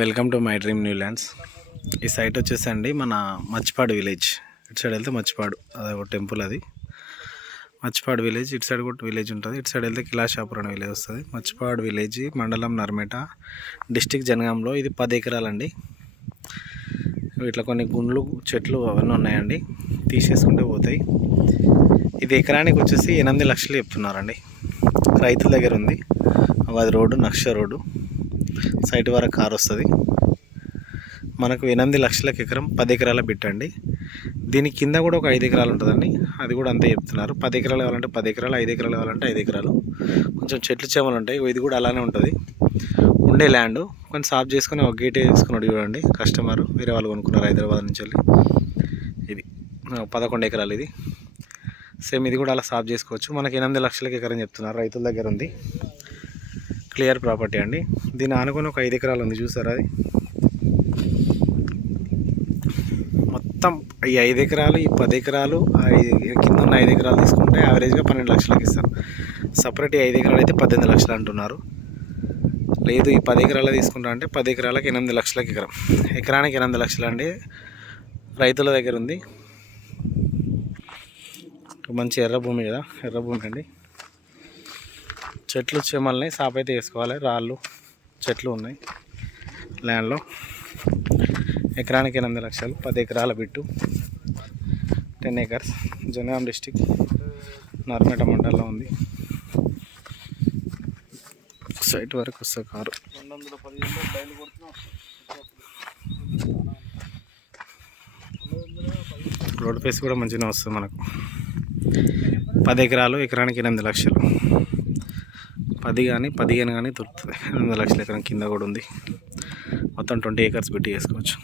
Welcome to my dream new lands. ఈ site వచ్చేసండి మన మచ్చిపాడు విలేజ్. ఇటు సైడ్ వెళ్తే మచ్చిపాడు, అది ఒక టెంపుల్. అది మచ్చిపాడు విలేజ్. ఇటు సైడ్ కూడా విలేజ్ ఉంటుంది. ఇటు సైడ్ వెళ్తే కిలాషాపురం అనే విలేజ్ వస్తుంది. మచ్చిపాడు విలేజ్, మండలం నర్మేట, డిస్టిక్ జనగాంలో. ఇది 10 ఎకరాలండి. ఇట్లా కొన్ని గుండ్లు, చెట్లు అవన్నీ ఉన్నాయండి, తీసేసుకుంటే పోతాయి. ఇది ఎకరానికి వచ్చేసి 8 లక్షలు చెప్తున్నారండి. రైతుల దగ్గర ఉంది. అది రోడ్డు, నక్ష రోడ్డు, సైట్ వరకు కార్ వస్తుంది. మనకు 8 లక్షలకు ఎకరం, 10 ఎకరాల బిట్టండి. దీని కింద కూడా ఒక 5 ఎకరాలు ఉంటుందండి, అది కూడా అంతే చెప్తున్నారు. 10 ఎకరాలు కావాలంటే 10 ఎకరాలు, 5 ఎకరాలు కావాలంటే 5 ఎకరాలు. కొంచెం చెట్లు చేమలు ఉంటాయి. ఇది కూడా అలానే ఉంటుంది. ఉండే ల్యాండ్ కొంచెం సాఫ్ చేసుకొని ఒక గేట్ వేసుకున్నాడు చూడండి కస్టమర్. వేరే వాళ్ళు కొనుక్కున్నారు హైదరాబాద్ నుంచి వెళ్ళి. ఇది 11 ఎకరాలు. ఇది సేమ్, ఇది కూడా అలా సాఫ్ చేసుకోవచ్చు. మనకి 8 లక్షలకు ఎకరం చెప్తున్నారు, రైతుల దగ్గర ఉంది. క్లియర్ ప్రాపర్టీ అండి. దీని ఆనుకొని ఒక 5 ఎకరాలు ఉంది, చూసారా? అది మొత్తం ఈ 5 ఎకరాలు, ఈ 10 ఎకరాలు, కింద ఉన్న 5 ఎకరాలు తీసుకుంటే యావరేజ్గా 12 లక్షలకు ఇస్తారు. సపరేట్ ఈ 5 ఎకరాలు అయితే 18 లక్షలు అంటున్నారు. లేదు ఈ 10 ఎకరాలు తీసుకుంటా అంటే 10 ఎకరాలకు 8 లక్షలకు ఎకరం. ఎకరానికి 8 లక్షలు అండి, రైతుల దగ్గర ఉంది. మంచి ఎర్ర భూమి కదా, ఎర్ర భూమి అండి. చెట్లు చేమల్ని సాప్ అయితే వేసుకోవాలి. రాళ్ళు, చెట్లు ఉన్నాయి ల్యాండ్లో. ఎకరానికి 8 లక్షలు, 10 ఎకరాల bit, 10 acres. Jangaon district, Narmetta మండలంలో ఉంది. సైట్ వరకు వస్తుంది కారు. రోడ్ ఫేస్ కూడా మంచిగా వస్తుంది మనకు. 10 ఎకరాలు, ఎకరానికి 8 లక్షలు. 10 కానీ 15 కానీ దొరుకుతుంది. 8 లక్షల ఎకరం కింద కూడా ఉంది. మొత్తం 20 ఏకర్స్ పెట్టి చేసుకోవచ్చు.